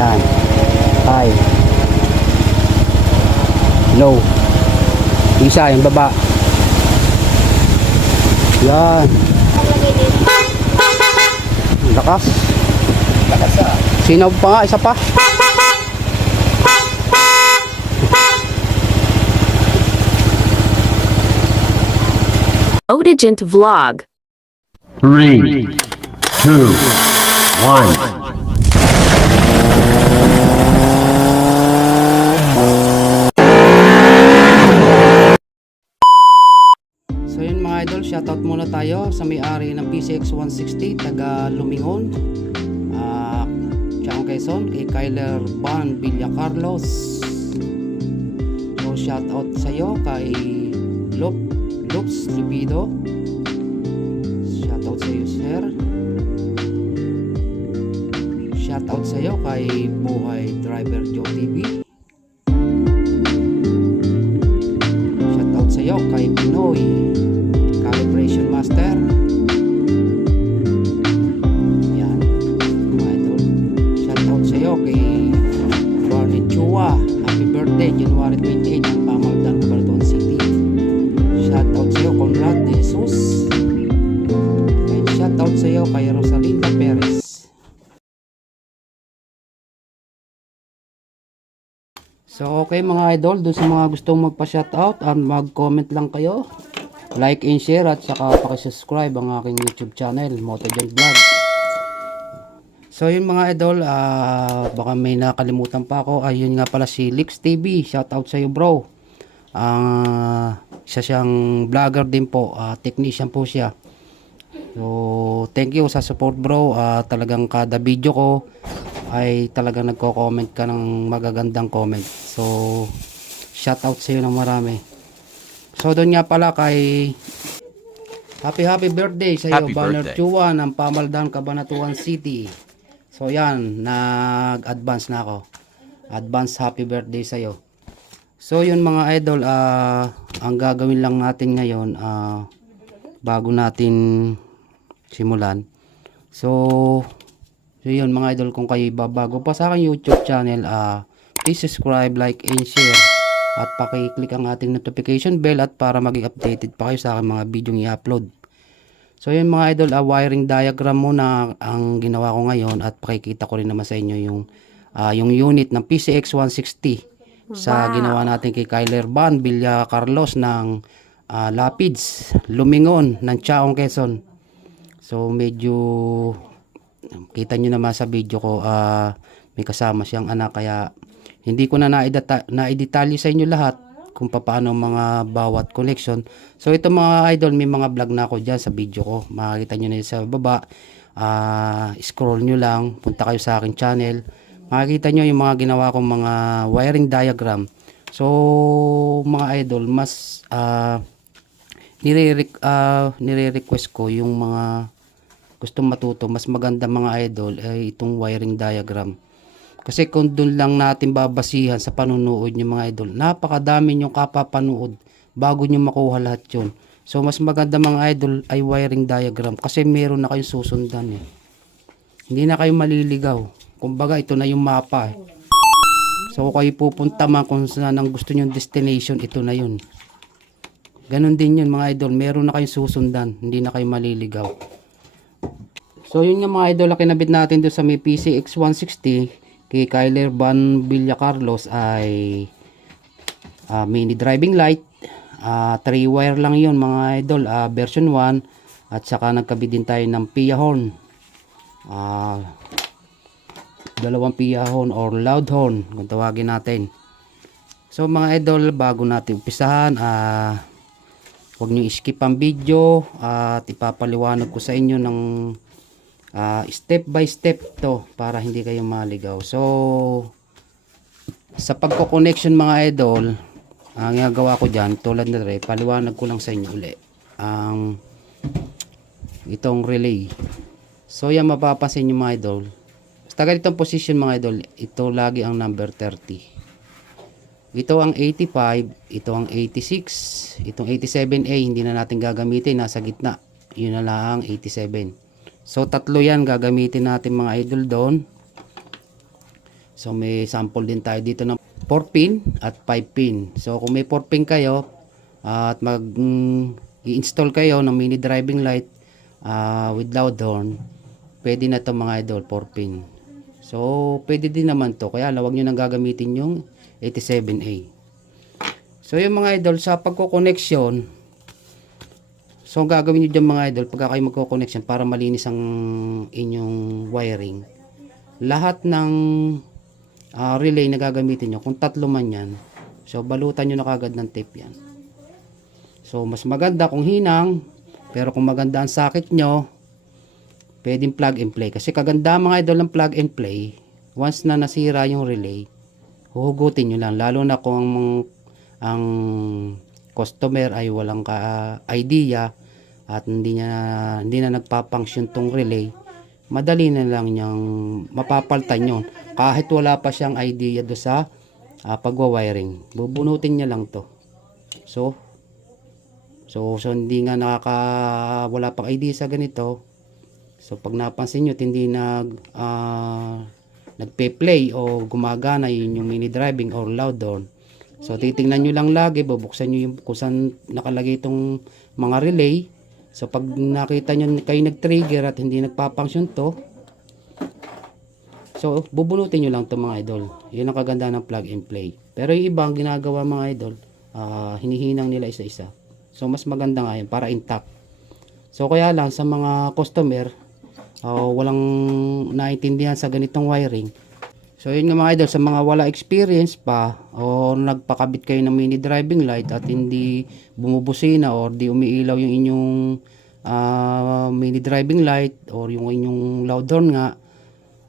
Yan. High. Low. Isa yung baba. Yan. Lakas. Lakas ah. Sinaw pa nga, isa pa. Odigent Vlog. 3, 2, 1. So yun mga idol, shoutout muna tayo sa may-ari ng PCX 160 taga Lumingon, Chaong Quezon, kay Kyler Van Villacarlos. So shoutout sa iyo kay Loops Libido. Shoutout sa iyo sir. Shoutout sa iyo kay Buhay Driver Joe TV. Shoutout sa iyo kay Pinoy Calibration Master. Yan mga idol. Shoutout sa iyo kay Barney Chua. Happy birthday January 28 ng Pamaldan, Cabanatuan City. Shoutout sa iyo Conrad De Jesus. And shoutout sa iyo kay Rosalinda Perez. So okay mga idol, dun sa mga gustong magpa-shoutout, mag-comment lang kayo, like and share, at saka paki-subscribe ang aking YouTube channel, Motogen Vlog. So yun mga idol, baka may nakalimutan pa ako. Ayun nga pala si Lix TV, shoutout sa iyo bro. Isa siyang vlogger din po, technician po siya. So thank you sa support bro. Talagang kada video ko ay talagang nagko-comment ka ng magagandang comment. So shoutout sa iyo ng marami. So doon nga pala kay happy birthday sa iyo Banner Chua ng Pamaldan, Cabanatuan City. So yan, nag-advance na ako. Advance happy birthday sa iyo. So yun mga idol, ang gagawin lang natin ngayon, bago natin simulan. So yun mga idol, kung kayo bago pa sa aking YouTube channel, please subscribe, like and share, at paki-click ang ating notification bell at para maging updated pa kayo sa aking mga video i-upload. So yun mga idol, wiring diagram muna ang ginawa ko ngayon, at pakikita ko rin naman sa inyo yung unit ng PCX 160 sa ginawa natin kay Kyler Van Villacarlos ng Lapids, Lumingon ng Chaong Quezon. So medyo kita nyo naman sa video ko, may kasama siyang anak, kaya hindi ko na naidetalye sa inyo lahat kung paano mga bawat connection. So ito mga idol, may mga vlog na ako dyan sa video ko, makikita nyo na sa baba. Scroll nyo lang, punta kayo sa aking channel, makikita nyo yung mga ginawa kong mga wiring diagram. So mga idol, mas nire-request ko yung mga gustong matuto, mas maganda mga idol ay itong wiring diagram. Kasi kung doon lang natin babasihan sa panunood nyo mga idol, napakadami nyo kapapanood bago nyo makuha lahat yun. So mas maganda mga idol ay wiring diagram, kasi meron na kayong susundan eh. Hindi na kayo maliligaw. Kumbaga ito na yung mapa eh. So kayo pupunta man kung saan ang gusto nyo destination, ito na yun. Ganon din yun mga idol, meron na kayong susundan, hindi na kayo maliligaw. So yun nga mga idol, kinabit natin doon sa may PCX 160 kay Kyler Van Villacarlos ay mini driving light, 3 wire lang yun mga idol, version 1, at saka nagkabit din tayo ng PIA horn, dalawang PIA horn or loud horn kung tawagin natin. So mga idol, bago natin umpisahan, huwag nyo skip ang video, at ipapaliwanag ko sa inyo ng step by step to para hindi kayo maligaw. So sa pagko-connection mga idol, ang ginagawa ko dyan, tulad na rin, paliwanag ko lang sa inyo uli ang itong relay. So yan, mapapansin nyo mga idol, basta ganitong position mga idol, ito lagi ang number 30. Ito ang 85, ito ang 86, itong 87A hindi na natin gagamitin, nasa gitna, yun na lang 87. So tatlo yan gagamitin natin mga idol doon. So may sample din tayo dito ng 4 pin at 5 pin. So kung may 4 pin kayo at i-install kayo ng mini driving light with loud horn, pwede na to mga idol, 4 pin. So pwede din naman to, kaya huwag nyo nang gagamitin yung 87A. So yung mga idol, sa pagko-connection, so gagawin nyo dyan mga idol, pagka kayo magko-connection para malinis ang inyong wiring, lahat ng relay na gagamitin nyo, kung 3 man yan, so balutan nyo na kagad ng tape yan. So mas maganda kung hinang, pero kung maganda ang socket nyo, pwedeng plug and play. Kasi kaganda mga idol ng plug and play, once na nasira yung relay, huhugutin nyo lang. Lalo na kung ang customer ay walang idea at hindi na nagpa-function tong relay, madali na lang niyang mapapaltan yun. Kahit wala pa siyang idea do sa pagwa-wiring, bubunutin niya lang to. So hindi nga wala pang idea sa ganito. So pag napansin nyo hindi nagpe-play o gumagana yung mini driving or loud horn, so titingnan nyo lang lagi, bubuksan nyo yung kung saan nakalagay itong mga relay. So pag nakita nyo kayo nag-trigger at hindi nagpa-function to, so bubunutin nyo lang to mga idol. Yun ang kaganda ng plug and play. Pero yung ibang ginagawa mga idol, hinihinang nila isa-isa. So mas maganda nga yun para intact. So kaya lang sa mga customer, walang naintindihan sa ganitong wiring. So yun nga mga idol, sa mga wala experience pa o nagpakabit kayo ng mini driving light at hindi bumubusina or di umiilaw yung inyong mini driving light or yung inyong loud horn nga,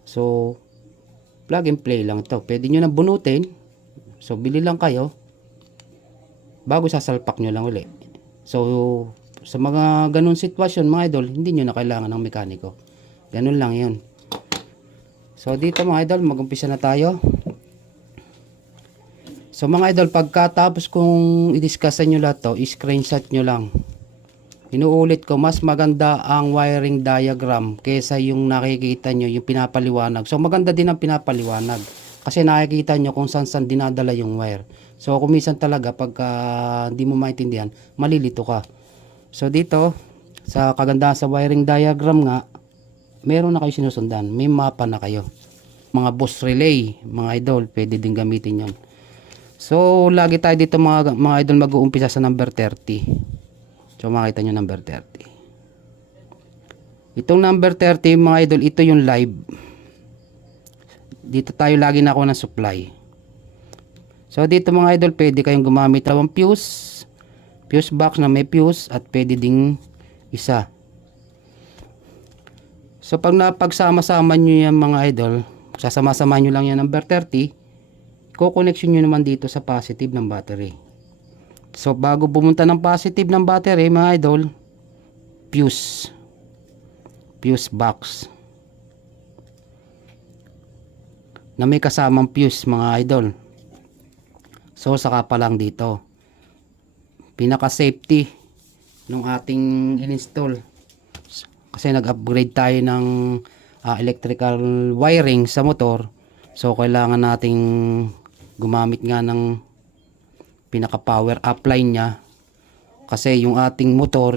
so plug and play lang ito. Pwede nyo na bunutin. So bili lang kayo bago sasalpak nyo lang uli. So sa mga ganun sitwasyon mga idol, hindi nyo na kailangan ng mekaniko. Ganun lang yun. So dito mga idol, mag-umpisa na tayo. So mga idol, pagkatapos kung i-discussan nyo lahat to, i-screenshot nyo lang. Inuulit ko, mas maganda ang wiring diagram kaysa yung nakikita nyo, yung pinapaliwanag. So maganda din ang pinapaliwanag kasi nakikita nyo kung saan dinadala yung wire. So kung minsan talaga pagka hindi mo maintindihan, malilito ka. So dito, sa kagandahan sa wiring diagram nga, meron na kayo sinusundan, may mapa na kayo. Mga bus relay, mga idol, pwede din gamitin yon. So lagi tayo dito mga idol mag-uumpisa sa number 30. So makita nyo number 30. Itong number 30 mga idol, ito yung live. Dito tayo lagi nakuha ng supply. So dito mga idol, pwede kayong gumamit ng fuse box na may fuse at pwede ding isa. So pag napagsama-sama nyo yan mga idol, sasama-sama nyo lang yan number 30, ko-connection nyo naman dito sa positive ng battery. So bago pumunta ng positive ng battery mga idol, fuse box na may kasamang fuse mga idol. So saka pa lang dito, pinaka safety nung ating in-install. Kasi nag-upgrade tayo ng electrical wiring sa motor. So kailangan nating gumamit nga ng pinaka power up line nya. Kasi yung ating motor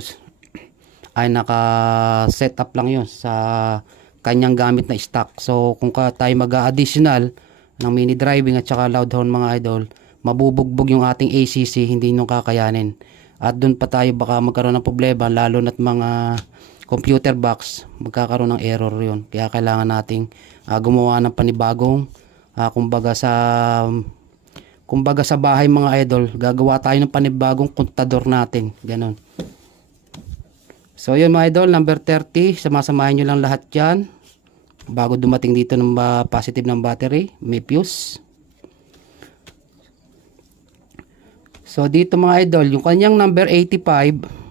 ay naka-set up lang yun sa kanyang gamit na stock. So kung tayo mag-additional ng mini driving at saka loud horn mga idol, mabubugbog yung ating ACC, hindi nyo kakayanin. At dun pa tayo baka magkaroon ng problema, lalo na't mga computer box, magkakaroon ng error yun. Kaya kailangan nating gumawa ng panibagong kumbaga sa bahay mga idol, gagawa tayo ng panibagong kontador natin, ganun. So yun mga idol, number 30, samasamahin nyo lang lahat yan bago dumating dito ng positive ng battery, may fuse. So dito mga idol, yung kanyang number 85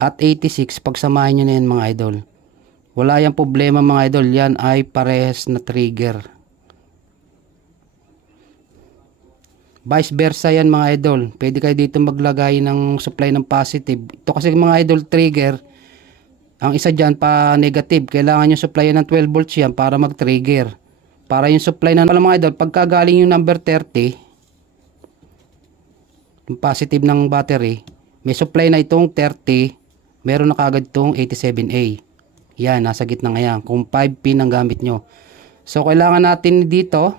at 86, pagsamahin nyo na yan mga idol. Wala yung problema mga idol, yan ay parehas na trigger. Vice versa yan mga idol. Pwede kayo dito maglagay ng supply ng positive. Ito kasi mga idol trigger, ang isa dyan pa negative. Kailangan nyo supply ng 12 volts yan para mag trigger. para yung supply na pala mga idol, pagka galing yung number 30, yung positive ng battery, may supply na itong 30, meron na kagad itong 87A. Yan, nasa gitna nga yan, kung 5 pin ang gamit nyo. So kailangan natin dito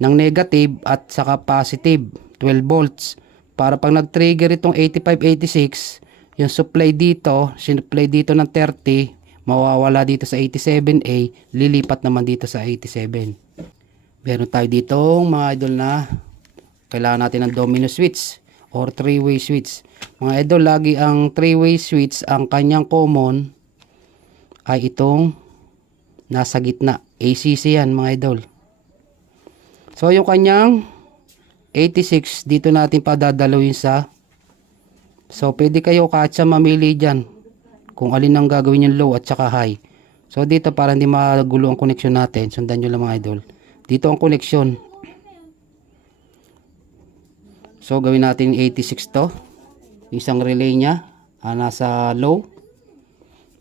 ng negative at saka positive 12 volts para pag nag-trigger itong 85-86, yung supply dito, sinupply dito ng 30, mawawala dito sa 87A, lilipat naman dito sa 87. Meron tayo dito mga idol na kailangan natin ng domino switch or 3-way switch. Mga idol, lagi ang 3-way switch, ang kanyang common ay itong nasa gitna. ACC yan mga idol. So yung kanyang 86 dito natin padadalawin sa, so pwede kayo kahit sa mamili dyan kung alin ang gagawin yung low at saka high. So dito para hindi magulo ang connection natin, sundan nyo lang mga idol. Dito ang connection. So gawin natin 86 to, isang relay nya nasa low.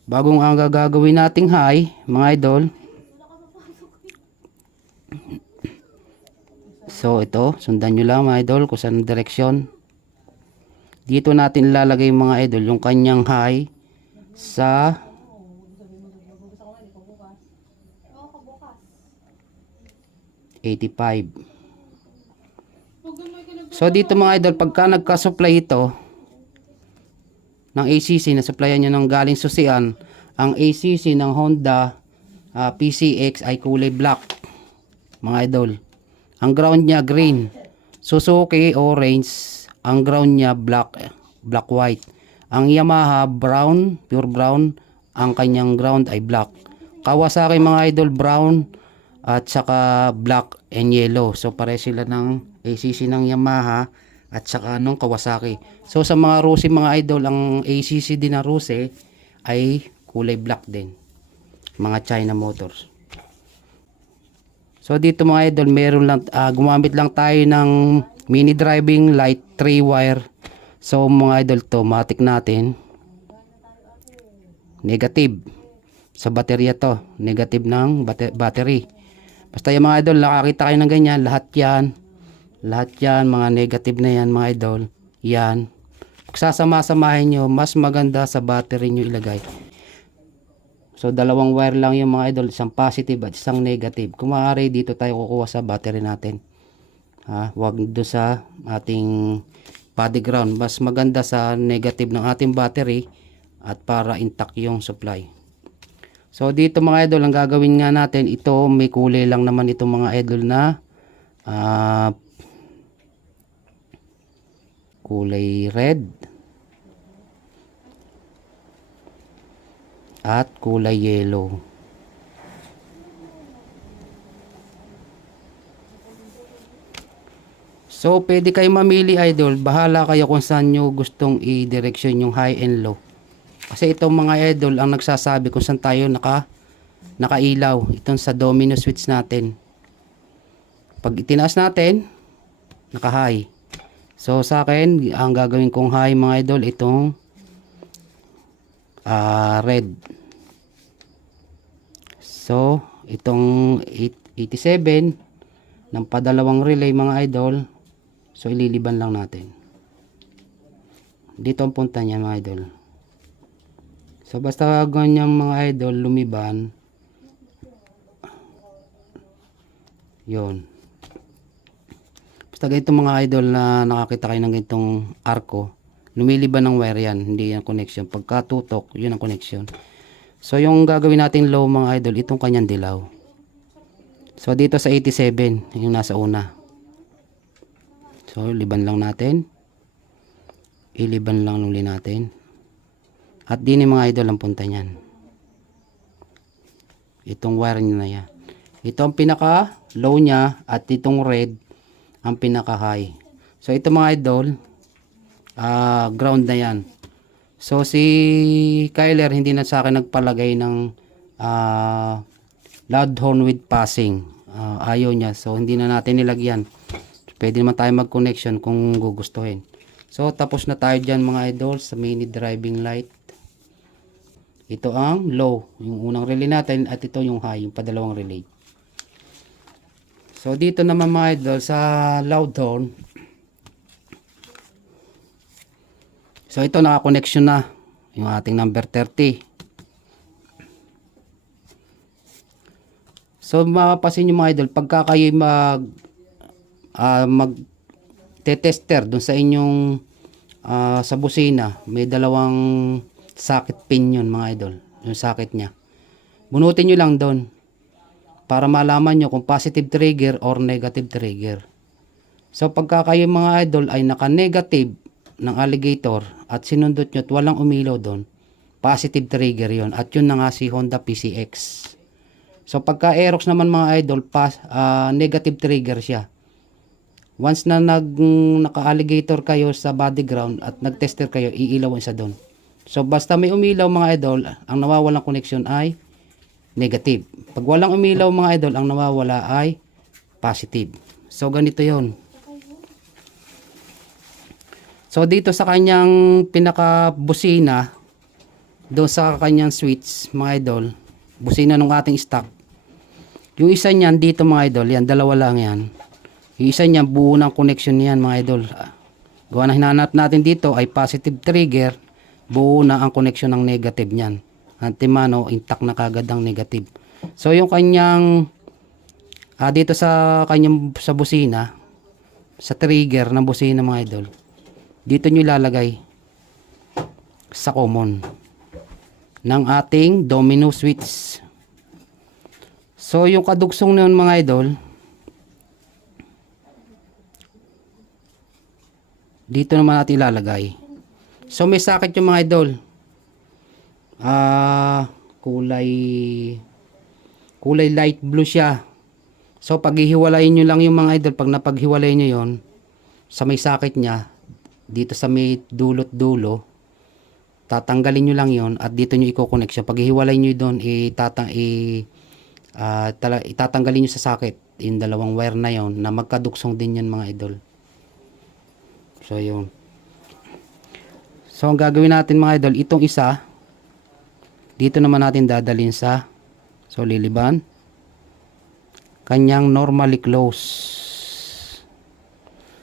Bagong ang gagawin nating high mga idol, so ito sundan nyo lang mga idol kung saan direksyon. Dito natin ilalagay mga idol yung kanyang high sa 85. So dito mga idol, pagka nagka-supply ito ng ACC, na supplyan nyo ng galing susian, ang ACC ng Honda PCX ay kulay black mga idol. Ang ground niya green. Suzuki orange, ang ground niya black white. Ang Yamaha brown, pure brown, ang kanyang ground ay black. Kawasaki mga idol brown at saka black and yellow. So pare sila ng ACC ng Yamaha at saka nung Kawasaki. So sa mga Rose mga idol, ang ACC din na Rose ay kulay black din. Mga China Motors. So dito mga idol, meron lang gumamit lang tayo ng mini driving light 3 wire. So mga idol, to matik natin negative sa baterya to, negative ng battery. Basta yung mga idol, nakakita kayo ng ganyan, lahat yan mga negative na yan mga idol. Yan, sasama-samahin nyo, mas maganda sa battery nyo ilagay. So dalawang wire lang yung mga idol, isang positive at isang negative. Kung maaari, dito tayo kukuha sa battery natin. Wag doon sa ating body ground. Mas maganda sa negative ng ating battery at para intact yung supply. So dito mga idol, ang gagawin nga natin, ito may kulay lang naman itong mga idol na kulay red at kulay yellow. So pwede kayo mamili idol, bahala kayo kung saan nyo gustong i-direction yung high and low. Kasi itong mga idol ang nagsasabi kung saan tayo nakailaw. Itong sa domino switch natin. Pag itinaas natin, naka-high. So sa akin, ang gagawin kong high mga idol, itong red. So itong 87 ng padalawang relay mga idol, so ililiban lang natin. Dito ang punta niya mga idol. So basta ganyan mga idol, lumiban. Yon. Basta ganito mga idol na nakakita kayo ng ganitong arco, lumiliban ng wire yan, hindi yan connection. Pagka tutok, yun ang connection. So yung gagawin natin low mga idol, itong kanyang dilaw. So dito sa 87, yung nasa una. So liban lang natin. Iliban lang uli natin. At din yung mga idol ang punta niyan. Itong wire niya na yan. Ito ang pinaka low niya at itong red ang pinaka high. So ito mga idol, ground na yan. So si Kyler hindi na sa akin nagpalagay ng loud horn with passing. Ayaw niya. So hindi na natin nilagyan. Pwede naman tayo mag-connection kung gugustuhin. So tapos na tayo dyan mga idol sa mini driving light. Ito ang low, yung unang relay natin, at ito yung high, yung padalawang relay. So dito naman mga idol sa loud horn. So ito naka-connection na yung ating number 30. So mapapansin nyo mga idol, pagka kayo mag-tester dun sa inyong sa busina, may dalawang socket pin yun mga idol, yung socket nya. Bunutin nyo lang doon para malaman nyo kung positive trigger or negative trigger. So pagka kayo mga idol ay naka-negative ng alligator at sinundot nyo at walang umilaw doon, positive trigger yon, at yun na nga si Honda PCX. So pagka Aerox naman mga idol, negative trigger siya. Once na naka-alligator kayo sa body ground at nag-tester kayo, iilaw isa doon. So basta may umilaw mga idol, ang nawawalang connection ay negative. Pag walang umilaw mga idol, ang nawawala ay positive. So ganito yon. So dito sa kanyang pinaka-busina, doon sa kanyang switch mga idol, busina ng ating stock. Yung isa niyan dito mga idol, yan dalawa lang yan. Yung isa niyan buo ng connection niyan mga idol. Gawa na hinanap natin dito ay positive trigger, buo na ang connection ng negative niyan. Antimano, intact na kagad ang negative. So yung kanyang dito sa kanyang sa busina, sa trigger ng busina mga idol, dito nyo ilalagay sa common ng ating domino switch. So yung kadugsong nun mga idol, dito naman natin ilalagay. So may socket yung mga idol, kulay light blue siya. So paghihiwalayin nyo lang yung mga idol, pag napaghiwalay nyo yon sa may socket nya, dito sa may dulot dulo, tatanggalin nyo lang yon at dito nyo i-connect siya. Paghihiwalay nyo doon, itatanggalin nyo sa socket yung dalawang wire na yon na magkaduksong din yan mga idol. So yun. So ang gagawin natin mga idol, itong isa dito naman natin dadalhin sa liliban, kanyang normally close.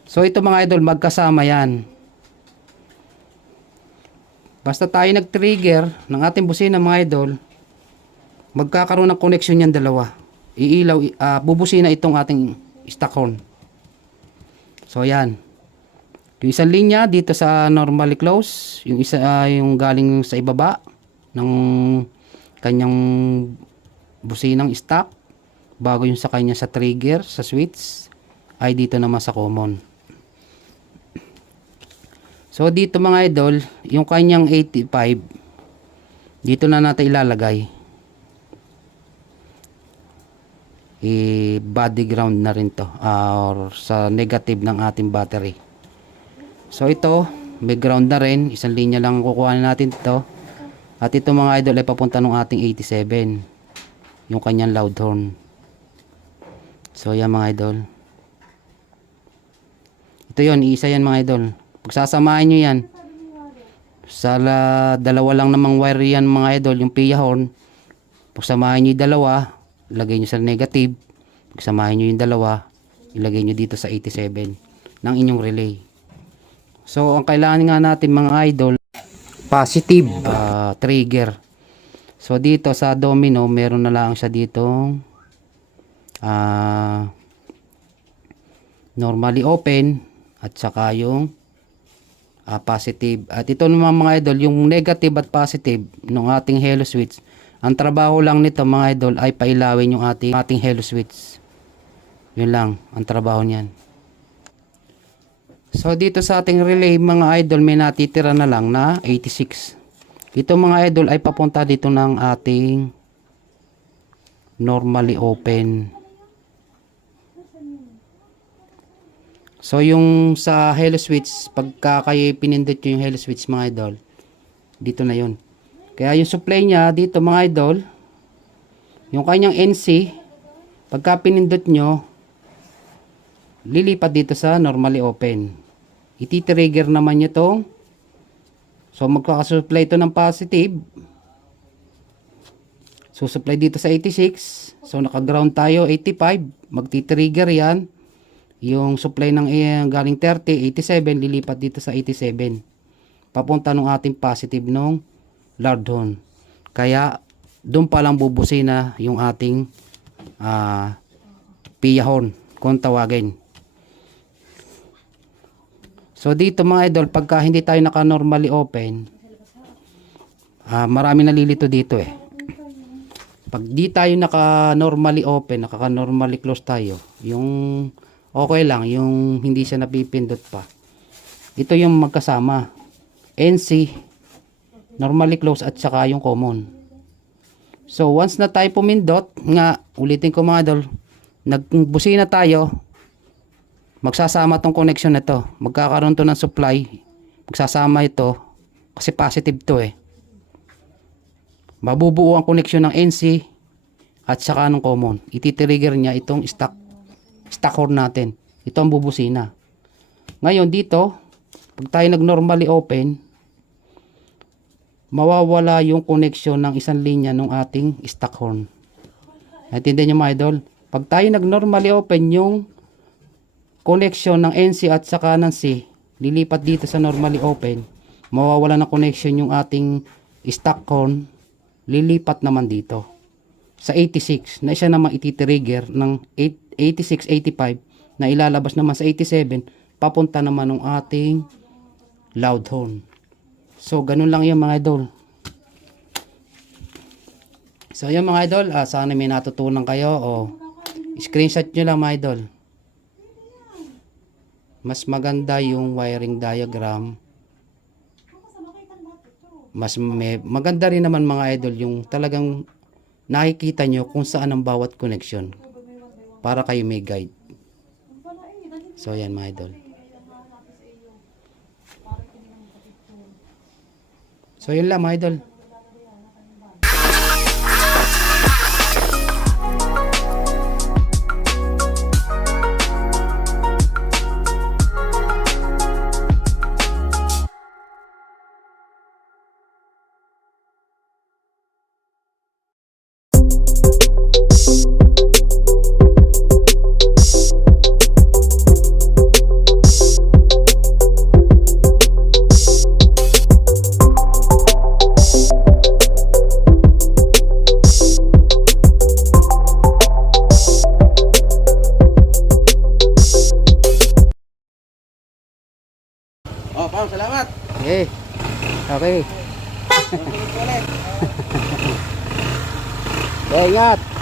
So ito mga idol, magkasama yan. Basta tayo nag-trigger ng ating busina mga idol, magkakaroon ng connection yan dalawa. Iilaw, bubusina itong ating stock horn. So yan. Yung isang linya dito sa normally close, yung isa yung galing sa ibaba ng kanyang businang stock, bago yung sa kanya sa trigger sa switch ay dito naman sa common. So dito mga idol, yung kanyang 85 dito na natin ilalagay. Body ground na rin to, or sa negative ng ating battery. So ito, may ground na rin, isang linya lang kukuha natin ito. At ito mga idol ay papunta ng ating 87, yung kanyang loud horn. So yan mga idol, ito yon, isa yan mga idol. Pagsasamahin nyo yan sa dalawa lang namang wire yan mga idol, yung PIA horn. Pagsamahin nyo yung dalawa, ilagay nyo sa negative. Pagsamahin nyo yung dalawa, ilagay nyo dito sa 87 ng inyong relay. So ang kailangan nga natin mga idol, positive trigger. So dito sa domino, meron na lang siya dito normally open at saka yung positive. At ito naman mga idol, yung negative at positive ng ating halo switch, ang trabaho lang nito mga idol ay pailawin yung ating halo switch. Yun lang ang trabaho niyan. So dito sa ating relay mga idol, may natitira na lang na 86. Ito mga idol ay papunta dito ng ating normally open. So yung sa halo switch, pagka kayo pinindot yung halo switch mga idol, dito na yun. Kaya yung supply niya dito mga idol, yung kanyang NC, pagka pinindot nyo, lilipat dito sa normally open. Iti-trigger naman nyo tong, so magkakasupply ito ng positive. susupply dito sa 86. So naka-ground tayo 85, magti-trigger yan. Yung supply ng galing 30, 87 lilipat dito sa 87. Papunta ng ating positive nung loud horn. Kaya doon pa lang bubusina yung ating PIA horn kung tawagin. So dito mga idol, pagka hindi tayo naka-normally open, marami nalilito dito eh. Pag di tayo naka-normally open, naka-normally close tayo, yung okay lang, yung hindi siya napipindot pa. Ito yung magkasama. NC, normally close at saka yung common. So once na tayo pumindot, nga ulitin ko mga idol, nagbusina tayo, magsasama tong connection na to. Magkakaroon to ng supply, magsasama ito kasi positive to eh. Mabubuo ang connection ng NC at saka ng common. Iti-trigger niya itong stock horn natin. Ito ang bubusina. Ngayon dito, pag tayo nag-normally open, mawawala yung connection ng isang linya ng ating stock horn. Naintindihan niyo mga idol? Pag tayo nag-normally open, yung connection ng NC at saka ng C, lilipat dito sa normally open, mawawala ng connection yung ating stock horn, lilipat naman dito sa 86 na siya naman iti-trigger ng 86, 85 na ilalabas naman sa 87 papunta naman ng ating loud horn. So ganun lang yung mga idol. So yung mga idol, sana may natutunan kayo o screenshot nyo lang mga idol. Mas maganda yung wiring diagram. Maganda rin naman mga idol yung talagang nakikita nyo kung saan ang bawat connection para kayo may guide. So yan mga idol. So yun lang mga idol. Oh, Pam, salamat. Okay. Okay. Ulit. Ingat.